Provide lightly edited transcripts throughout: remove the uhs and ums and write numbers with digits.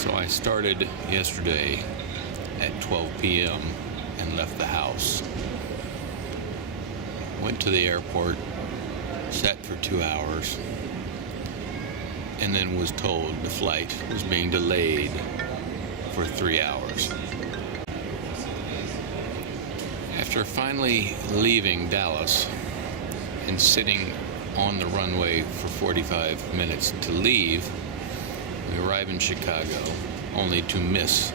So I started yesterday at 12 p.m. and left the house. Went to the airport, sat for 2 hours, and then was told the flight was being delayed for 3 hours. After finally leaving Dallas and sitting on the runway for 45 minutes to leave, we arrive in Chicago only to miss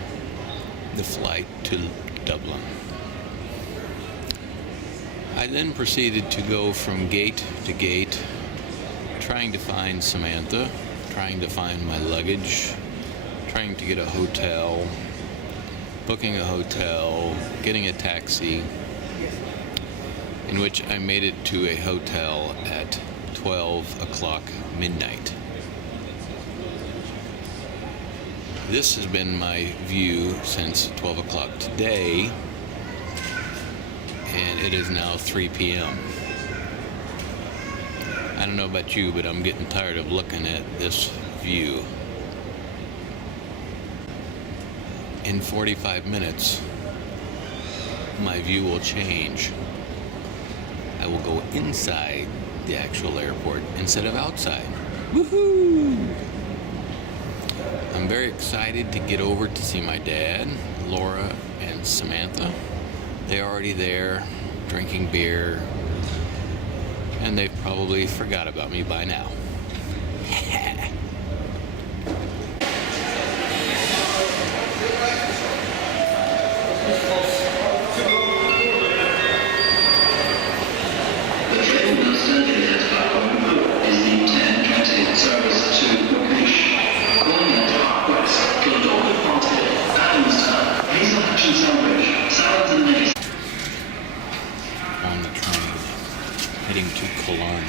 the flight to Dublin. I then proceeded to go from gate to gate, trying to find Samantha, trying to find my luggage, trying to get a hotel, booking a hotel, getting a taxi, in which I made it to a hotel at 12 o'clock midnight. This has been my view since 12 o'clock today, and it is now 3 p.m. I don't know about you, but I'm getting tired of looking at this view. In 45 minutes, my view will change. I will go inside the actual airport instead of outside. Woohoo! I'm very excited to get over to see my dad, Laura, and Samantha. They're already there, drinking beer, and they've probably forgot about me by now. On the train, heading to Cologne.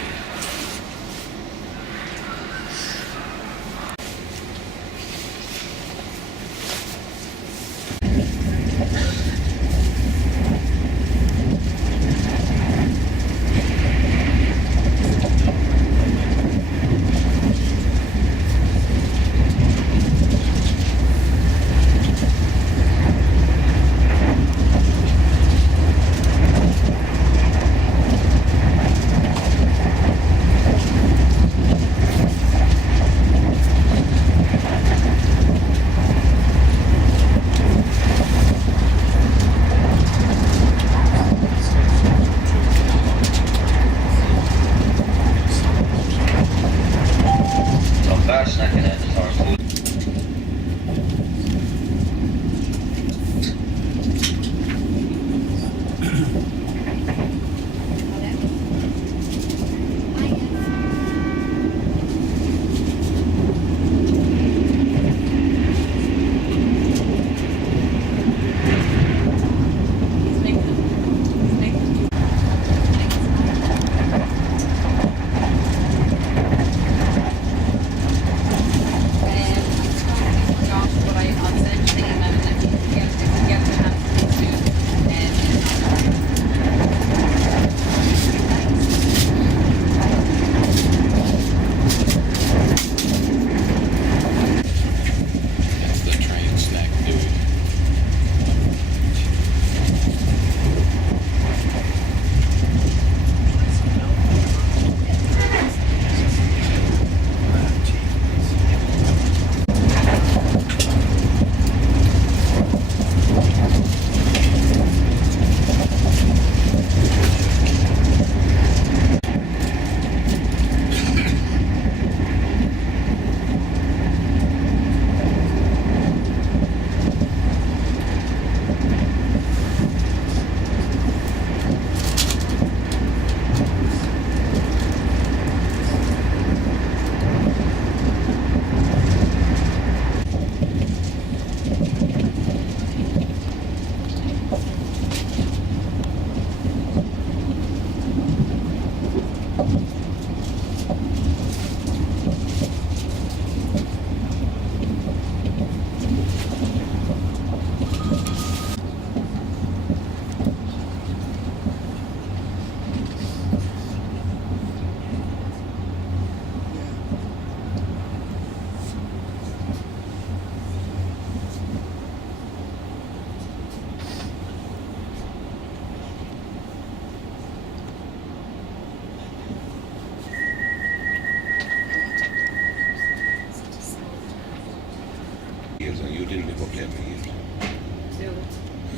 Years and you didn't live up there for years. No,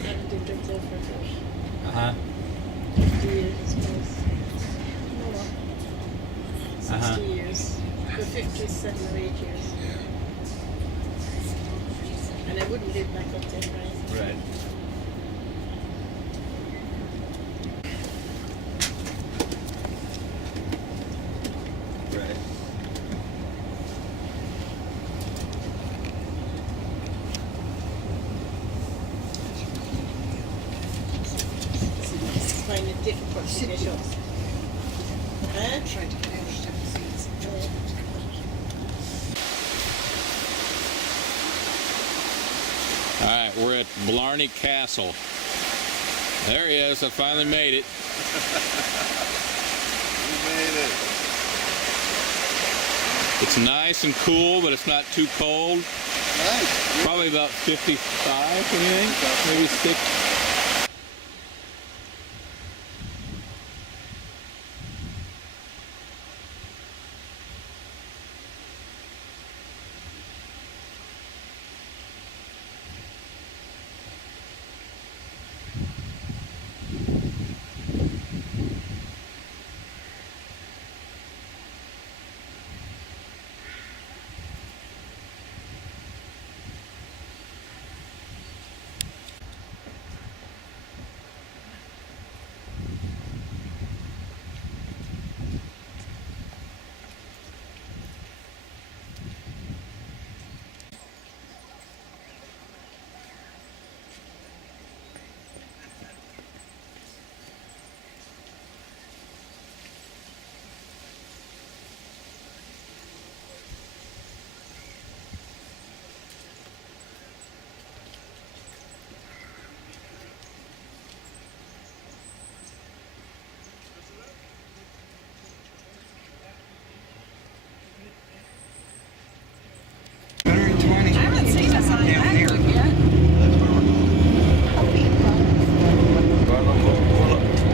I lived up there for Uh-huh. 50 years, I suppose. No, 60 Uh-huh. years. For 57 or 8 years. Yeah. And I wouldn't live back up there for anything. Right. Right. It's find it difficult to get up. Huh? Trying to get out of town seats. All right, we're at Blarney Castle. There he is. I finally made it. You made it. It's nice and cool, but it's not too cold. Nice. Probably about 55, what do you think? Maybe 6.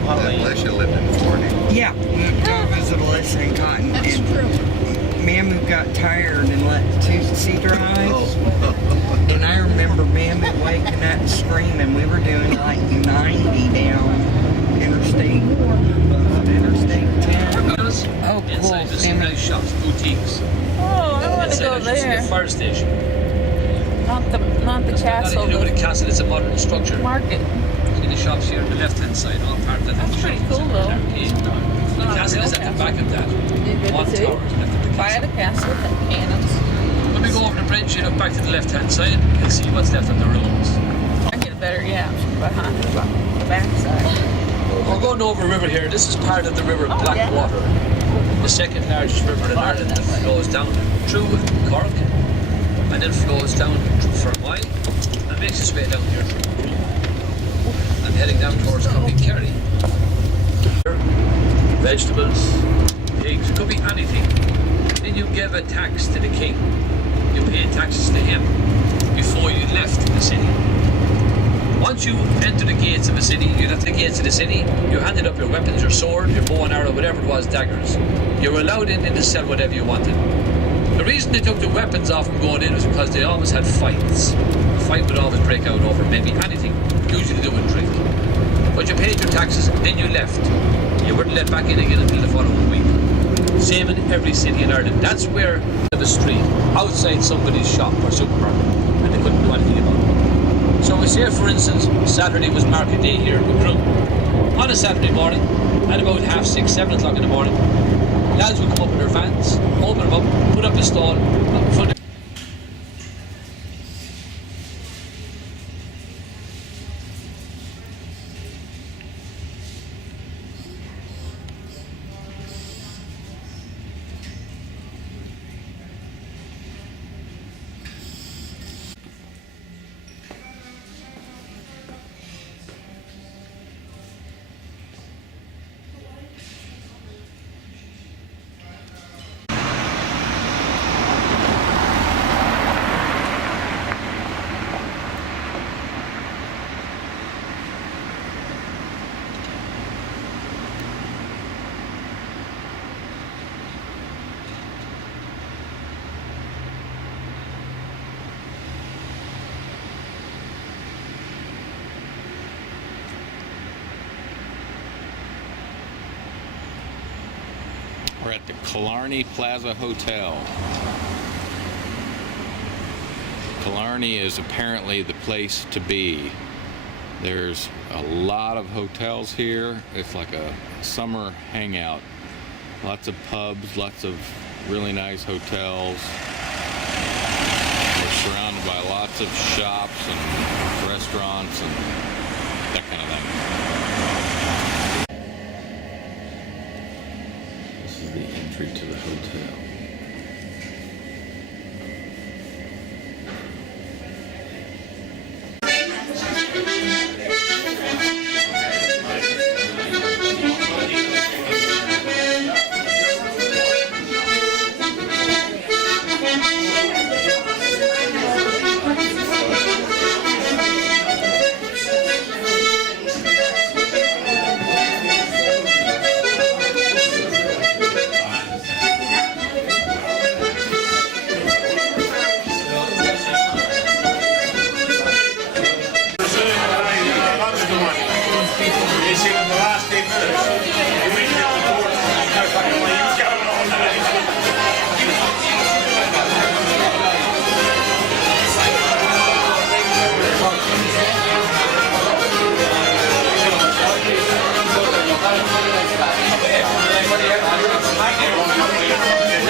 Unless you lived in Florida. Yeah, moved to visit Alyssa and Cotton. That's and true. Mamu got tired and let Tuesday drive. Oh. And I remember Mamu waking up and screaming. We were doing like 90 down Interstate 10. Oh, cool. Inside there's some nice shops, boutiques. Oh, I want to Inside go there's the there. fire station. Not the It's got castle, nothing to do with the the castle, it's a modern structure. market. See the shops here on the left hand side, all part of that. That's pretty cool, though. The castle is at the back of that. One tower is left of the By castle. the castle with the cannons. When we go over the bridge, you look back to the left hand side, you'll see what's left of the ruins. I get a better, yeah, behind the backside. We're going over a river here. This is part of the river Blackwater, the second largest river in Ireland that flows down through Cork and then flows down for a mile and makes its way down here through and heading down towards County Kerry. Vegetables, pigs, it could be anything. Then you give a tax to the king. You pay taxes to him before you left the city. Once you enter the gates of a city, you left the gates of the city, you handed up your weapons, your sword, your bow and arrow, whatever it was, daggers. You were allowed in to sell whatever you wanted. The reason they took the weapons off from going in was because they always had fights. A fight would always break out over maybe anything, usually to do with drink. But you paid your taxes, then you left. You weren't let back in again until the following week. Same in every city in Ireland. That's where the street, outside somebody's shop or supermarket, and they couldn't do anything about it. So we say, for instance, Saturday was market day here in Macroom. On a Saturday morning, at about 6:30, 7 o'clock in the morning, lads would come up in their vans, open them up, put up a stall, and put it. at the Killarney Plaza Hotel. Killarney is apparently the place to be. There's a lot of hotels here. It's like a summer hangout. Lots of pubs, lots of really nice hotels. We're surrounded by lots of shops and restaurants and that kind of thing. This is the entry to the hotel.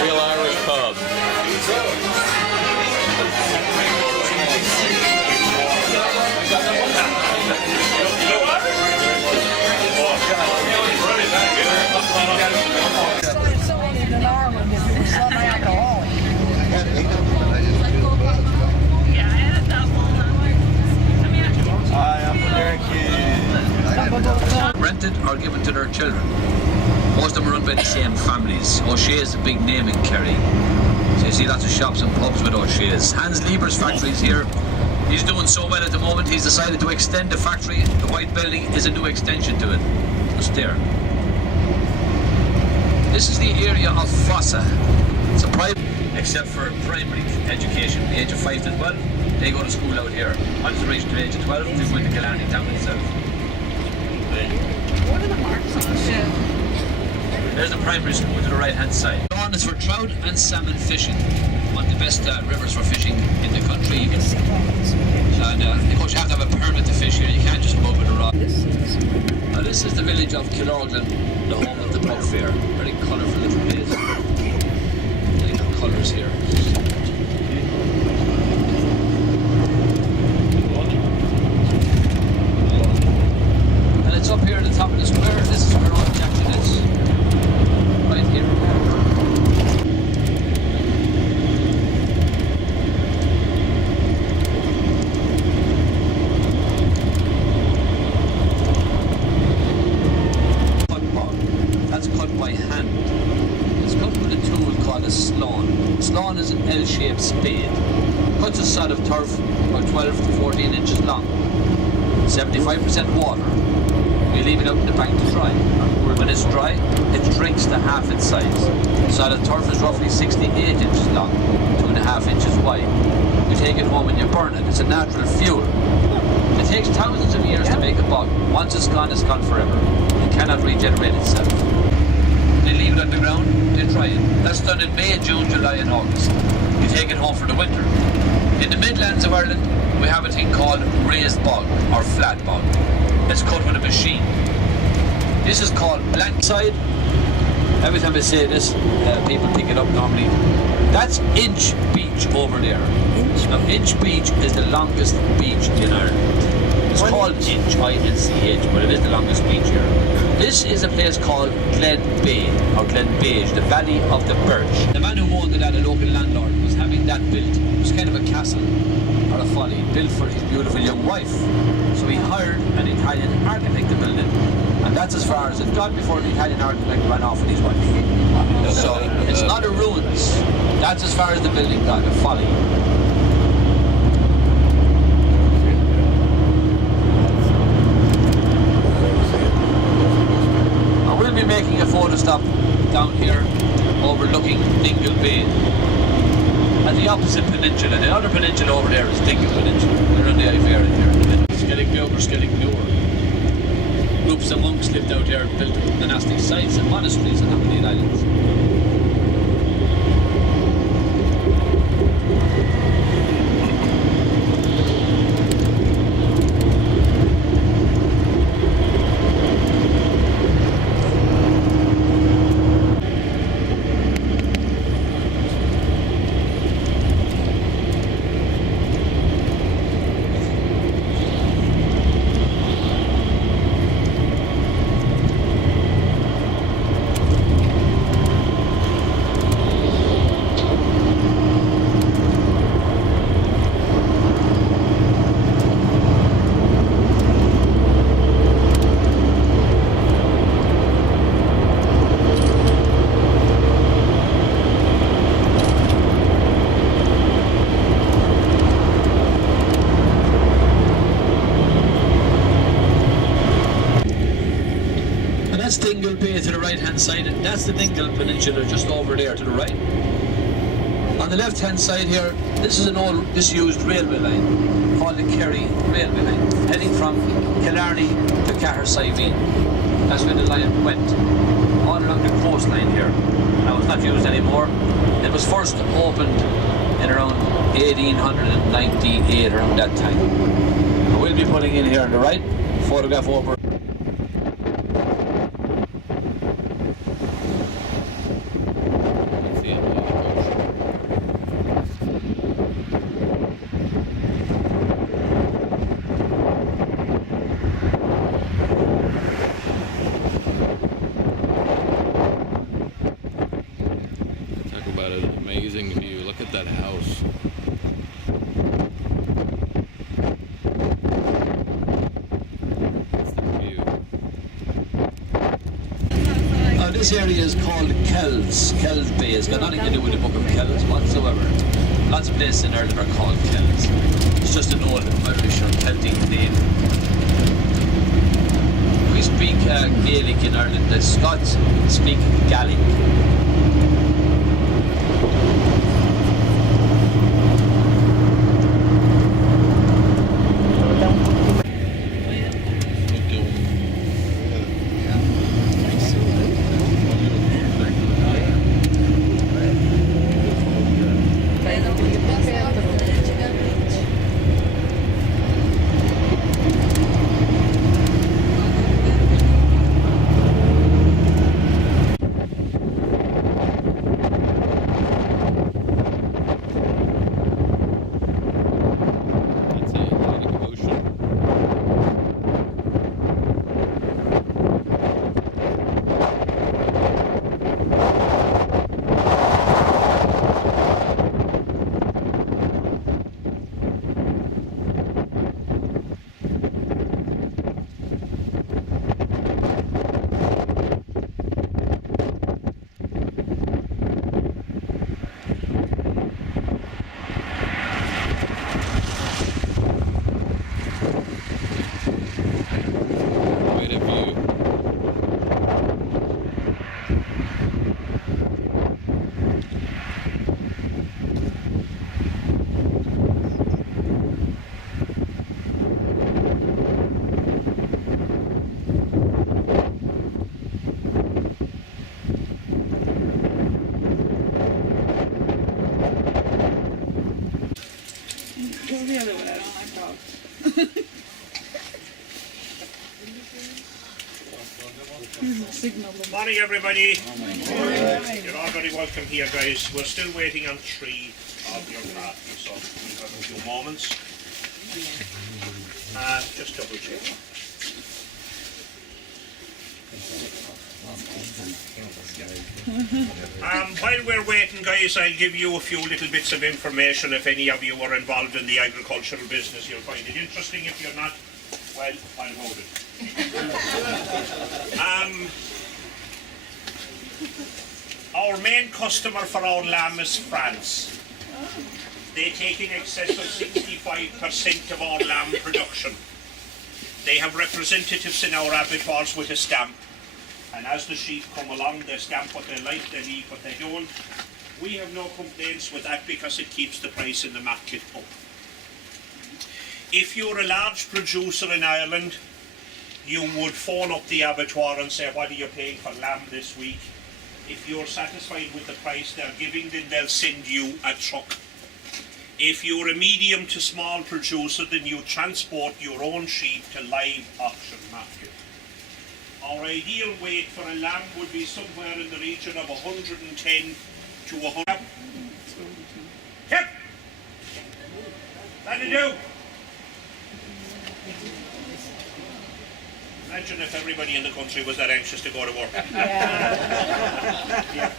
Real Irish pub. Someone in Ireland, if it was some alcoholic. I had 8 of them, but I just didn't know. Yeah, I had that one. Hi, I'm American. Rented or given to their children. Most of them are run by the same families. O'Shea is a big name in Kerry. So you see lots of shops and pubs with O'Shea's. Hans Lieber's factory is here. He's doing so well at the moment, he's decided to extend the factory. The white building is a new extension to it. Just there. This is the area of Fossa. It's a private, except for primary education, the age of 5 to 12. They go to school out here. Once they reach the age of 12, they go into Killarney town itself. What are the marks on the ship? There's the primary school to the right hand side. Dawn is for trout and salmon fishing. One of the best rivers for fishing in the country even. And of course you have to have a permit to fish here. You can't just go with a rod. Now this is the village of Killarney, the home of the pub fair. Very colourful little place. Many colours here. And it's up here at the top of the square. This is where all the action is. Right here. That's cut by hand. It's cut with a tool called a slone. Slone is an L-shaped spade. Cuts a sod of turf about 12 to 14 inches long. 75% water. We leave it out in the bank to dry. When it's dry, it shrinks to half its size. The sod of turf is roughly 68 inches long, 2.5 inches wide. You take it home and you burn it. It's a natural fuel. It takes thousands of years to make a bog. Once it's gone forever. It cannot regenerate itself. They leave it on the ground, they dry it. That's done in May, June, July and August. You take it home for the winter. In the Midlands of Ireland, we have a thing called raised bog or flat bog. It's cut with a machine. This is called blank side. Every time I say this, people pick it up normally. That's Inch Beach over there. Now, Inch Beach is the longest beach in Ireland. It's called Inch, I-N-C-H, but it is the longest beach here. This is a place called Glen Bay, or Glen Beige, the Valley of the Birch. The man who owned it, a local landlord, was having that built. It was kind of a castle, or a folly, built for his beautiful young wife. So he hired an Italian architect to build it. And that's as far as it got before the Italian architect ran off with his wife. So it's not a ruins. That's as far as the building got, a folly. And we'll be making a photo stop down here overlooking Dingle Bay. At the opposite peninsula, the other peninsula over there is Dingle Peninsula. We're on the Ivery here. Skellig or Skellig Groups of monks lived out there and built monastic sites and monasteries on the Islands. right hand side, and that's the Dingle Peninsula just over there to the right. On the left hand side here, this is an old disused railway line called the Kerry Railway Line, heading from Killarney to Cahersiveen. That's where the line went, all along the coastline here. Now it's not used anymore. It was first opened in around 1898, around that time. And we'll be putting in here on the right, photograph over. That's the end of the ocean. Talk about an amazing view. Look at that house. That's the view. This area is called Kells. Kells Bay. It's got nothing to do with the Book of Kells whatsoever. Lots of places in Ireland are called Kells. It's just an old Irish or Celtic name. We speak Gaelic in Ireland. The Scots speak Gaelic. That's the Atlantic Ocean. Quite a view. Go the other way. I don't like dogs. Signal them. Morning, everybody. You're all very welcome here, guys. We're still waiting on 3 of your parties, so we'll have a few moments. Just double check. While we're waiting, guys, I'll give you a few little bits of information. If any of you are involved in the agricultural business, you'll find it interesting. If you're not, well, I'll hold it. Our main customer for our lamb is France. They take in excess of 65% of our lamb production. They have representatives in our abattoirs with a stamp. And as the sheep come along, they stamp what they like, they leave what they don't. We have no complaints with that because it keeps the price in the market up. If you're a large producer in Ireland, you would phone up the abattoir and say, what are you paying for lamb this week? If you're satisfied with the price they're giving, then they'll send you a truck. If you're a medium to small producer, then you transport your own sheep to live auction market. Our ideal weight for a lamb would be somewhere in the region of 110 to 100. Yep. That'll do. Imagine if everybody in the country was that anxious to go to work. Yeah.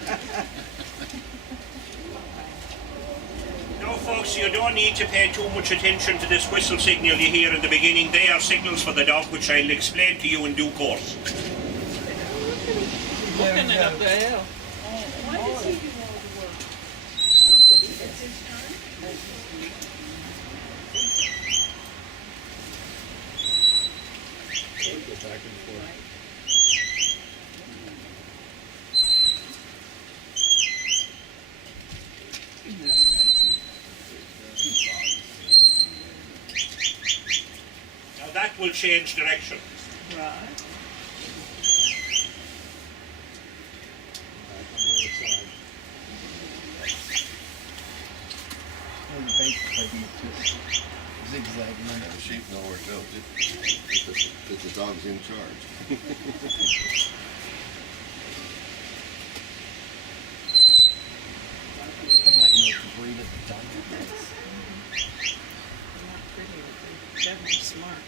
No, folks, you don't need to pay too much attention to this whistle signal you hear in the beginning. They are signals for the dog, which I'll explain to you in due course. Looking it up the hill. Why does he do all the work? It's his turn? that will change direction. Right. The sheep know where to go. If the dog's in charge. I like know the breed of the dog. They're not pretty, but they're definitely smart.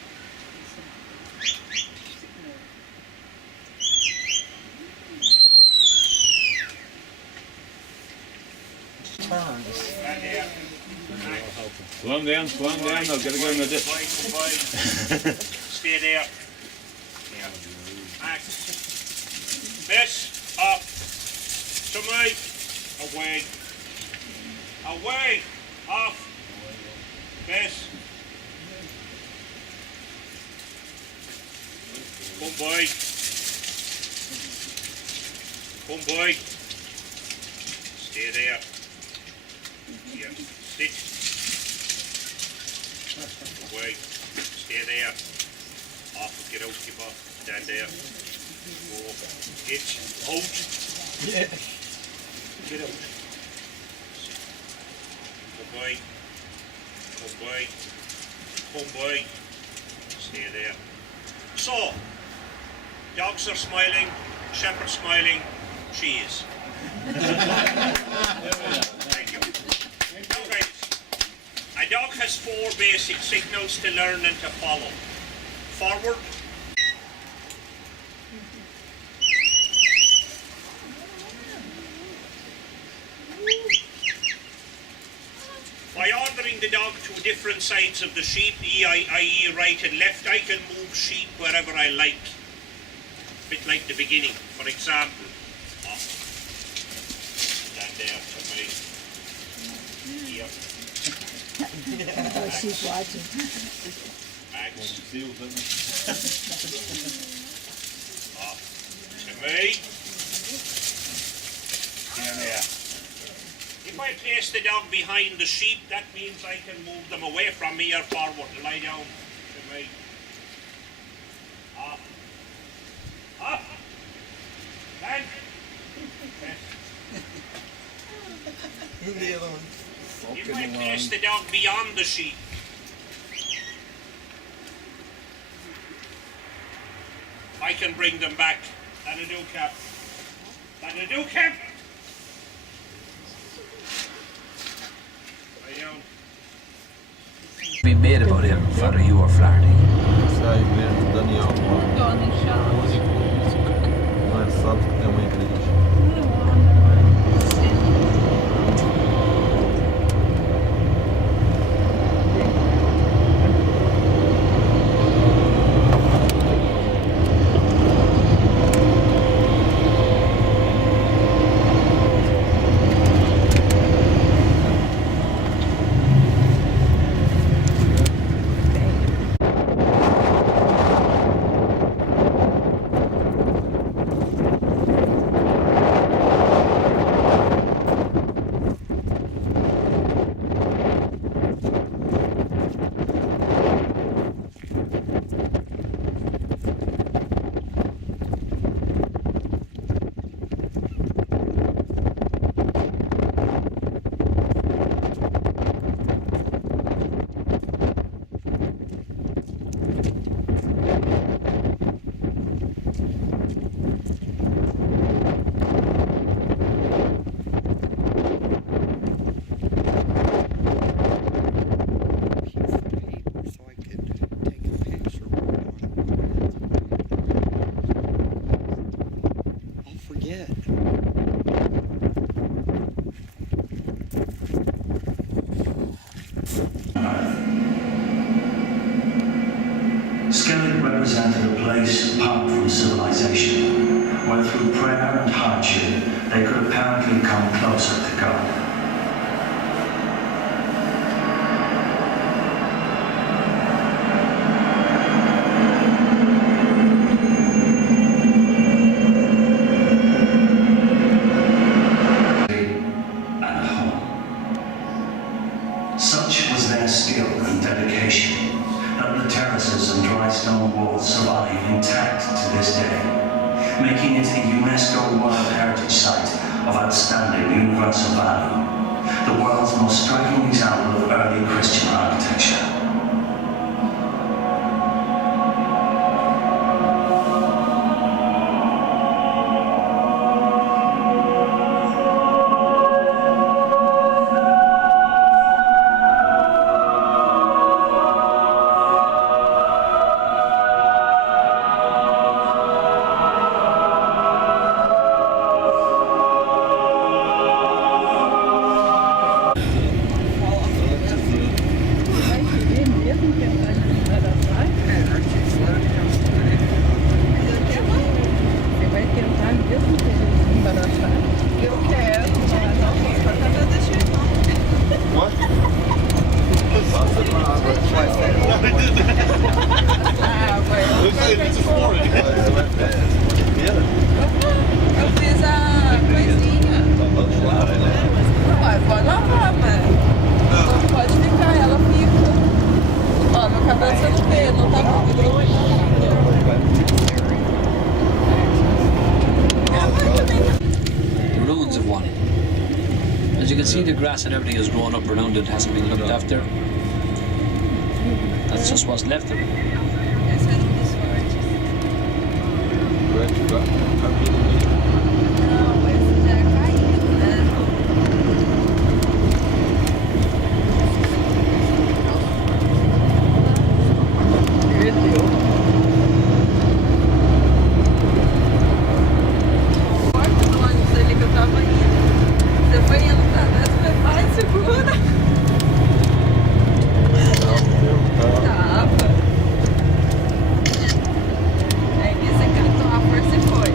Turns. And Slow them down, they'll get to go in the ditch. Stay there. Yeah. Back. This, up. To me. Away. Away. Off. This. Come boy. Come boy. Stay there. Yeah. Stick. Away. Stay there. Off. Get out. Keep off. Stand there. Go. Itch. Out. Yeah. Get out. Come boy. Come boy. Come boy. Stay there. So, dogs are smiling, shepherd's smiling, she is. Thank you. Now guys, a dog has 4 basic signals to learn and to follow. Forward. By ordering the dog to different sides of the sheep, i.e. right and left, I can move sheep wherever I like. A bit like the beginning, for example. Off. Stand there for me. Here. Oh, she's watching. Max. Off. To me. Stand there. If I place the dog behind the sheep, that means I can move them away from me or forward to lie down to me. Up. Up. Stand. The other one. If I place the dog beyond the sheep, I can bring them back. That'll do, Cap. That'll do, Cap. Lie down. Be made about him, whether you or Flaherty. Go on these shots. Skellig represented a place apart from civilization, where through prayer and hardship they could apparently come closer to God. And home. Such was their skill and dedication that None of the terraces and dry stone walls survive intact to this day, making it a UNESCO World Heritage Site of outstanding universal value, the world's most striking example of early Christian architecture. Eu fiz a coisinha. Ué, pode lavar, mas não pode ficar, ela fica. Ó, meu cabelo você não vê, não tá muito. The ruins of one. As you can see, the grass and everything has grown up around it, hasn't been looked after. That's just what's left of it. Esse é um dos fortes. Não, esse já é caído, né? Perdeu. O porto do ônibus ali que eu tava indo. Você foi indo pra trás, eu falei, pai, segura. Tava. Aí você cantou a força e foi.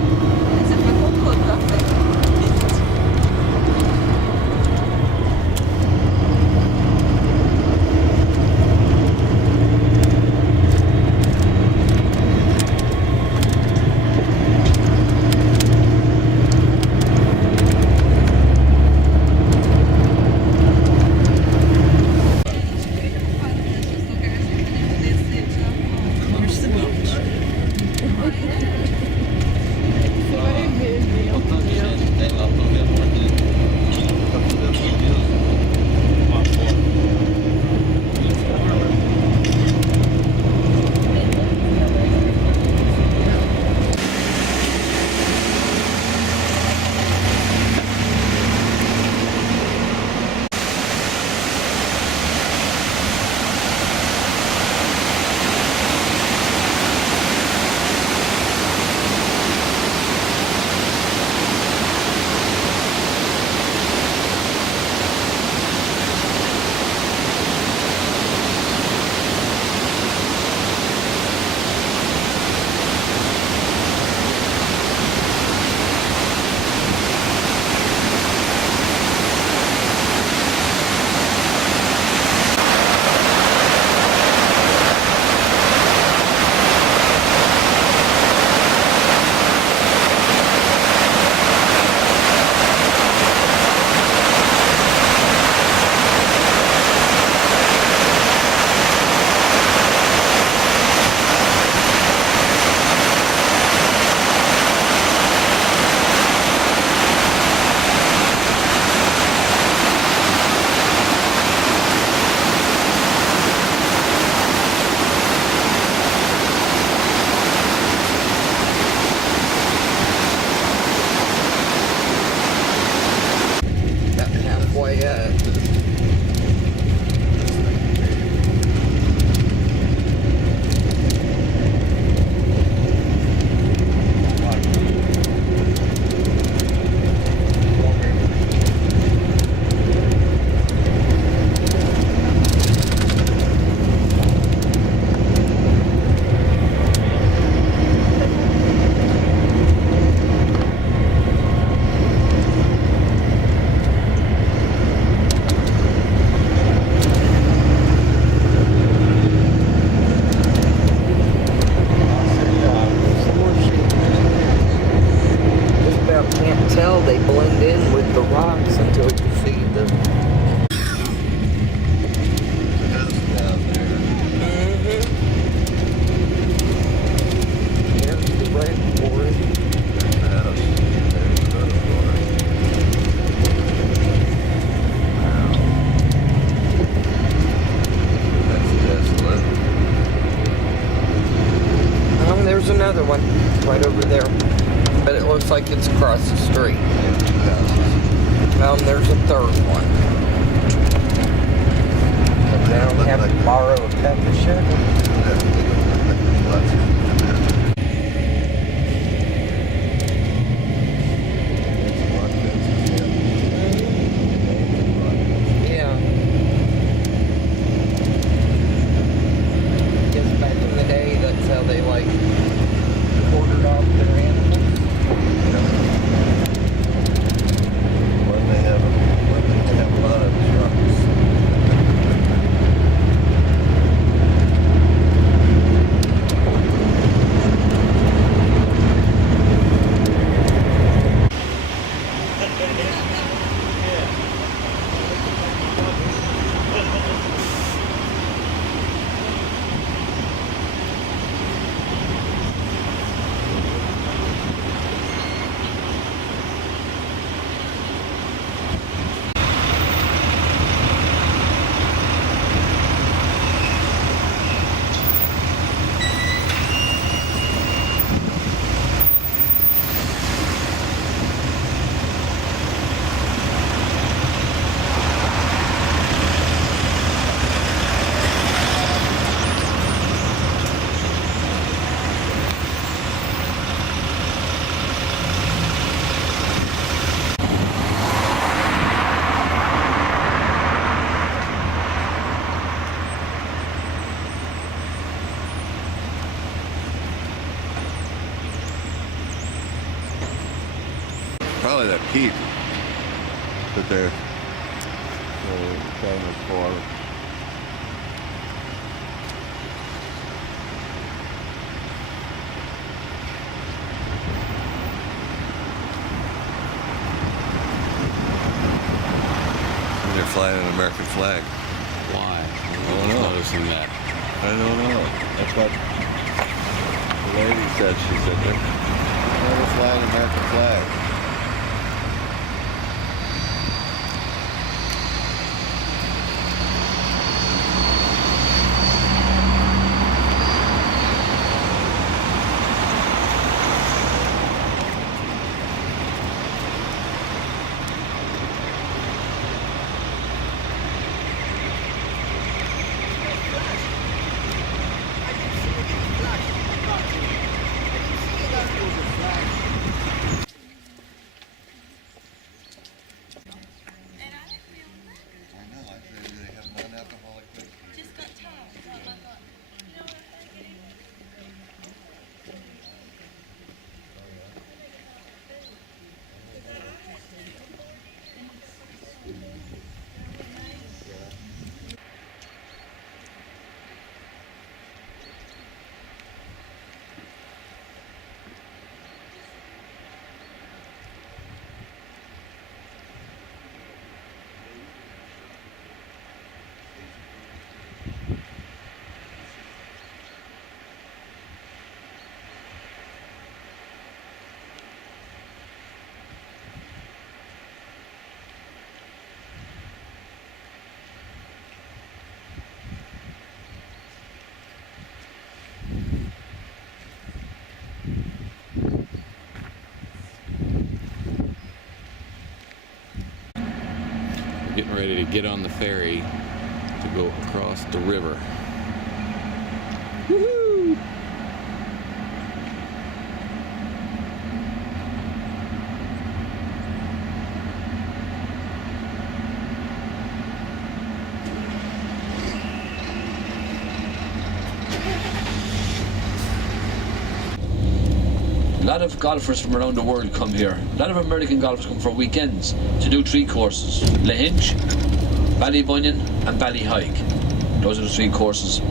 like it's across the street. Now there's a third one. But they don't have to borrow a pepper sugar. Yeah. Guess back in the day, that's how they like ordered off their animals. When they have a lot of trucks. Probably that peak that they're famous for. And they're flying an American flag. Why? I don't know. Noticing that. I don't know. That's what the lady said. She said they're never fly an American flag. Getting ready to get on the ferry to go across the river. Woohoo! A lot of golfers from around the world come here. A lot of American golfers come for weekends to do 3 courses. Lahinch, Ballybunion and Ballyhike. Those are the 3 courses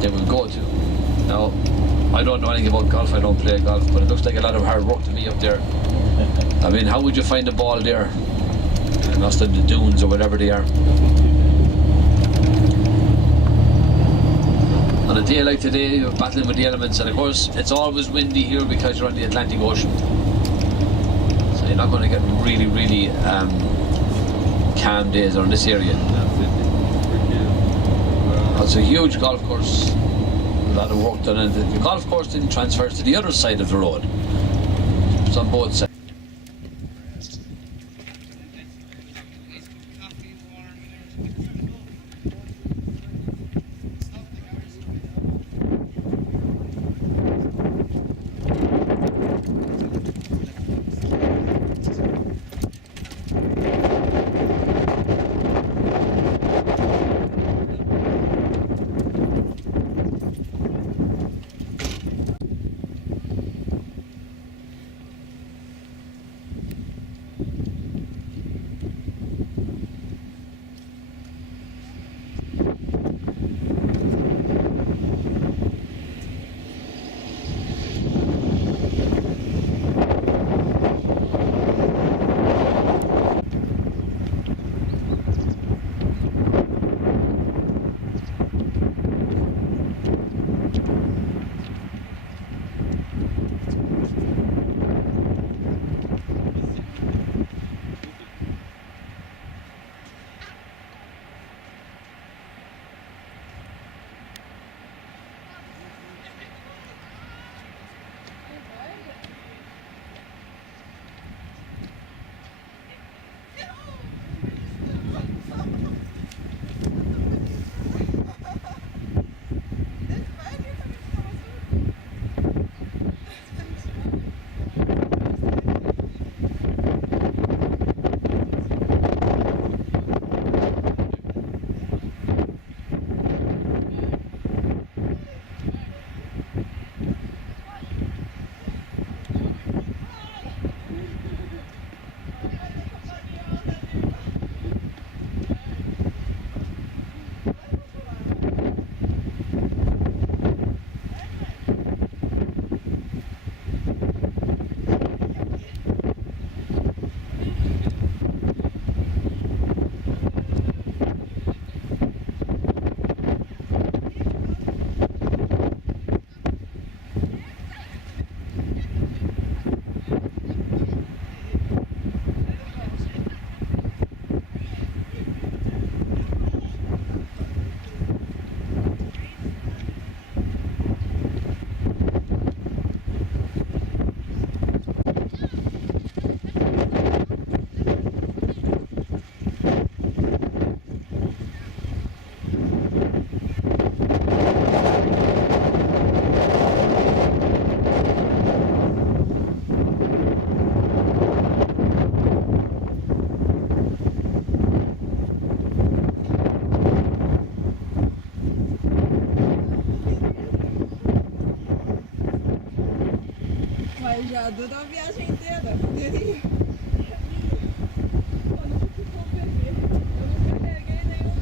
they will go to. Now, I don't know anything about golf, I don't play golf, but it looks like a lot of hard work to me up there. I mean, how would you find the ball there? Lost in the dunes or whatever they are. On a day like today, you're battling with the elements, and of course, it's always windy here because you're on the Atlantic Ocean. So you're not going to get really, really calm days on this area. It's a huge golf course, a lot of work done, and the golf course then transfers to the other side of the road. It's on board sides. Mas já dura a viagem inteira, poderia. Eu não ficou bebê. Eu não carreguei nenhum.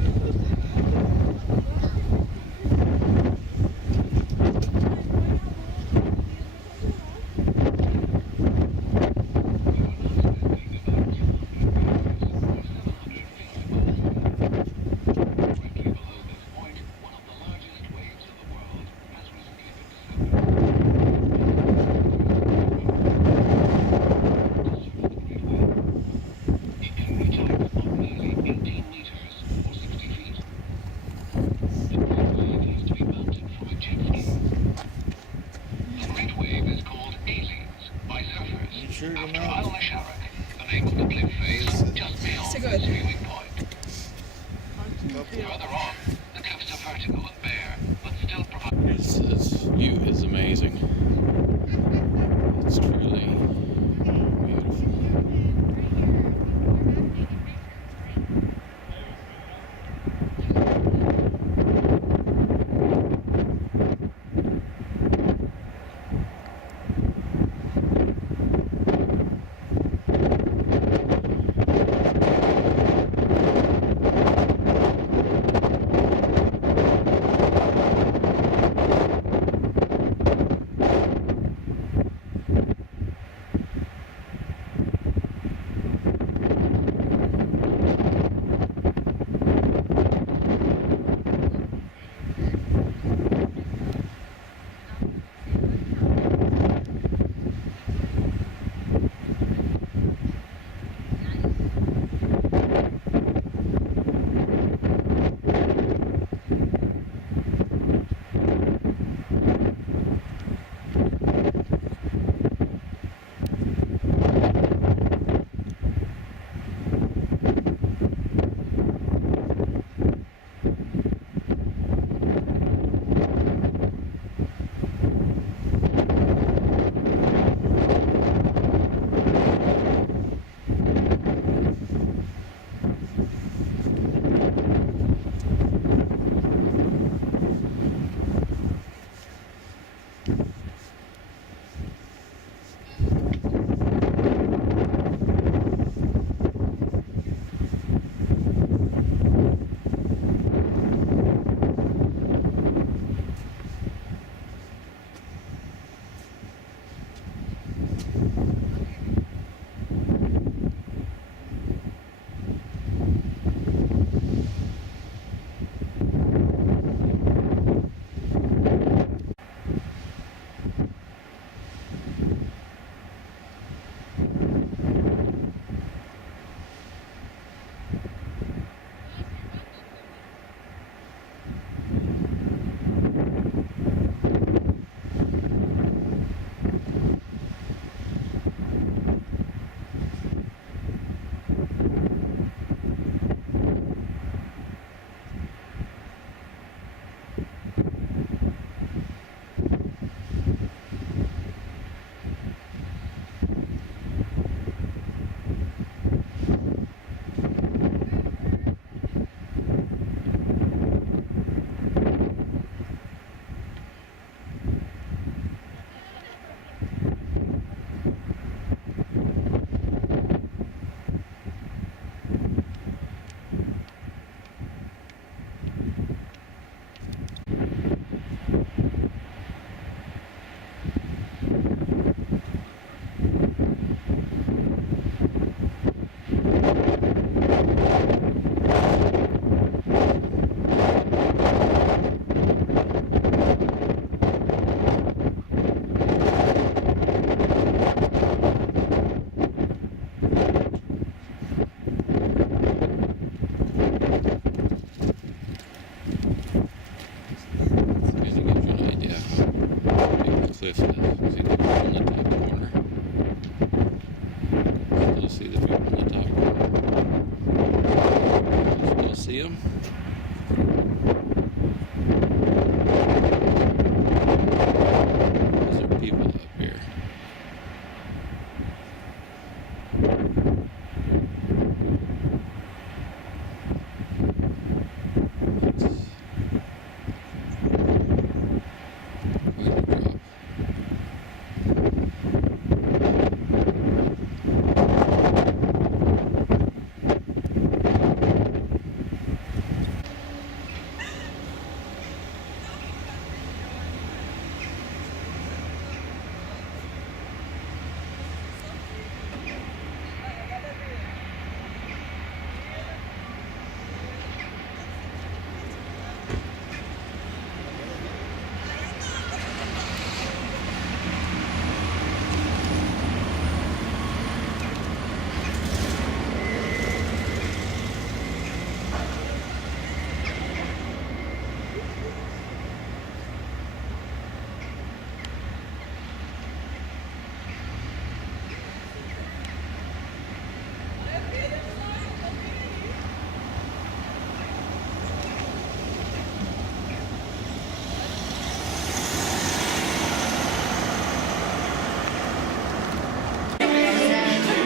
cliff has. See the people in the top corner? Still see the people in the top corner? Still see them? Those are people up here.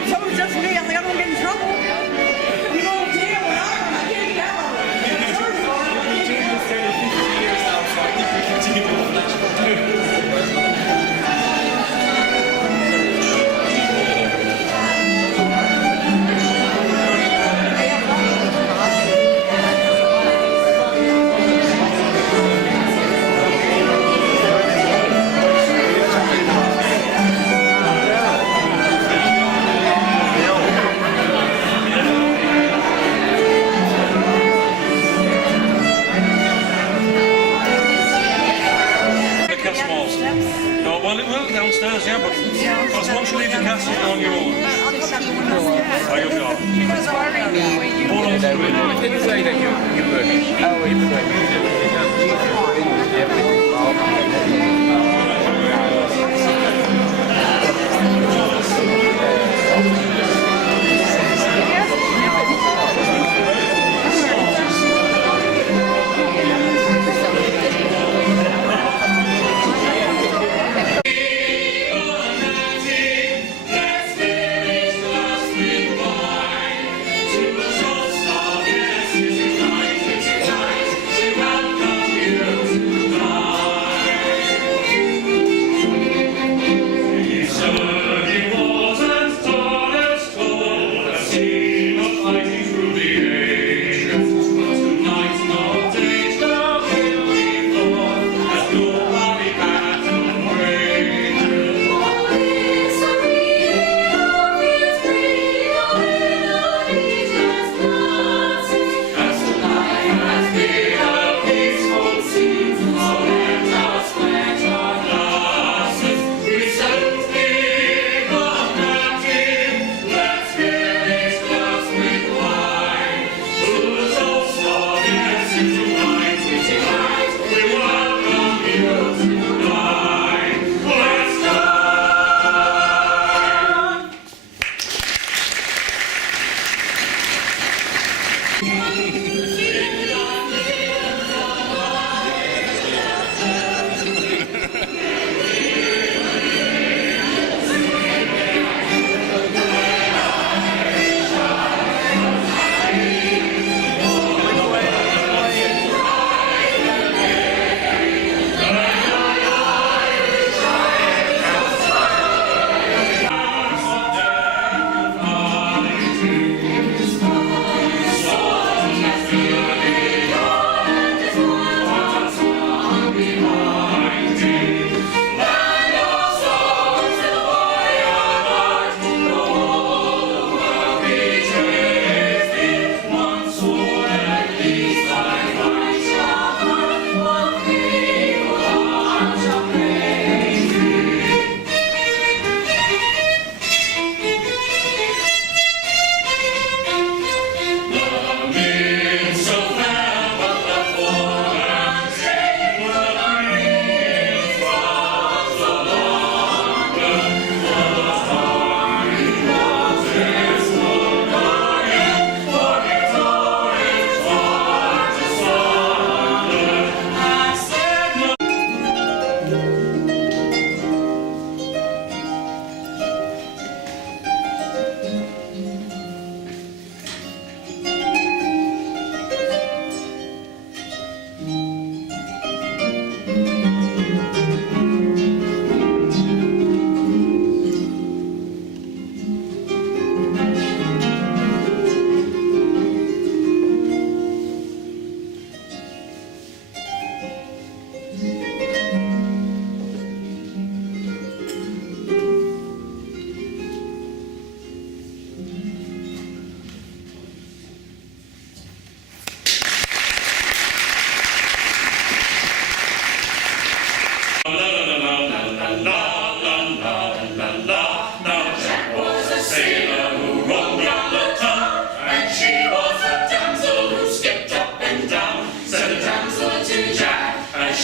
So it's just me. I think I'm gonna get in trouble. I'm going to jail when I can't get out. No, well, it will downstairs, yeah, but because once you leave the castle, you're on your own. Oh, you'll be all right. Hold on to it. I didn't say that you would. Oh, you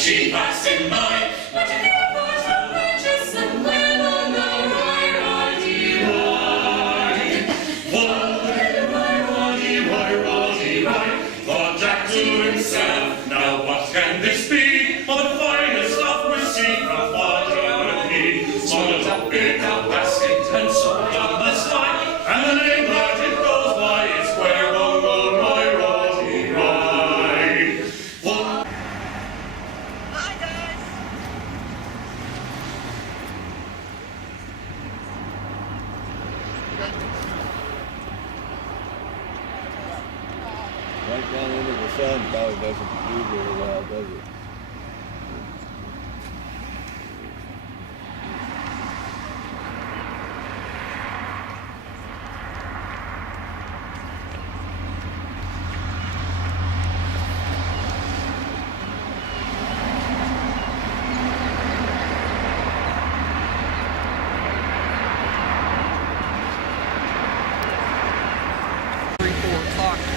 she passing by, but in your voice the witches and when on the Roddy, thought Jack to himself, now what can this be? Oh, the finest stuff we see from father and me. Swallowed up in a basket and sold on the sly, and the name that it goes by is Square Bungle Roy, Roddy Roy. Hi guys. Right down into the sun probably doesn't do very well, does it?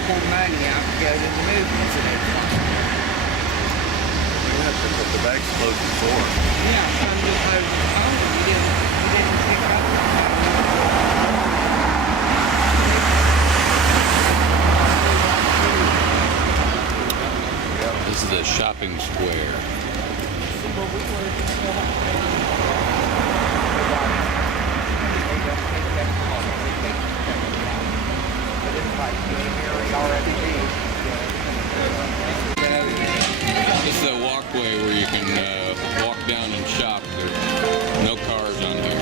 Pour money out to go to the movies and everything. Yeah, but the bag's closed at 4. Yeah, some of those you didn't pick up the phone. This is the shopping square. This is a walkway where you can walk down and shop. There's no cars on here.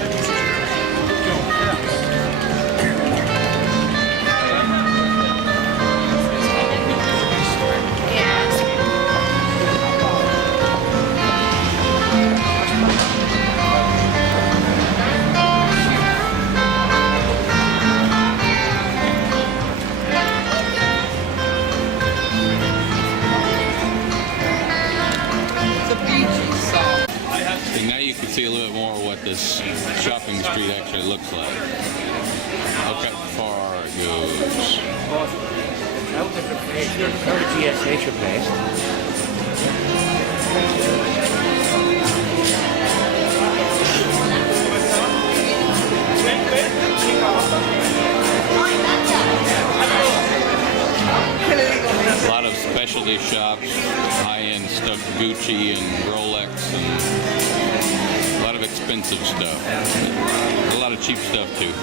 And now you can see a little bit more what this shopping street actually looks like. Look how far it goes. Nature place. A lot of specialty shops, high-end stuff, Gucci and Rolex, and a lot of expensive stuff. A lot of cheap stuff too.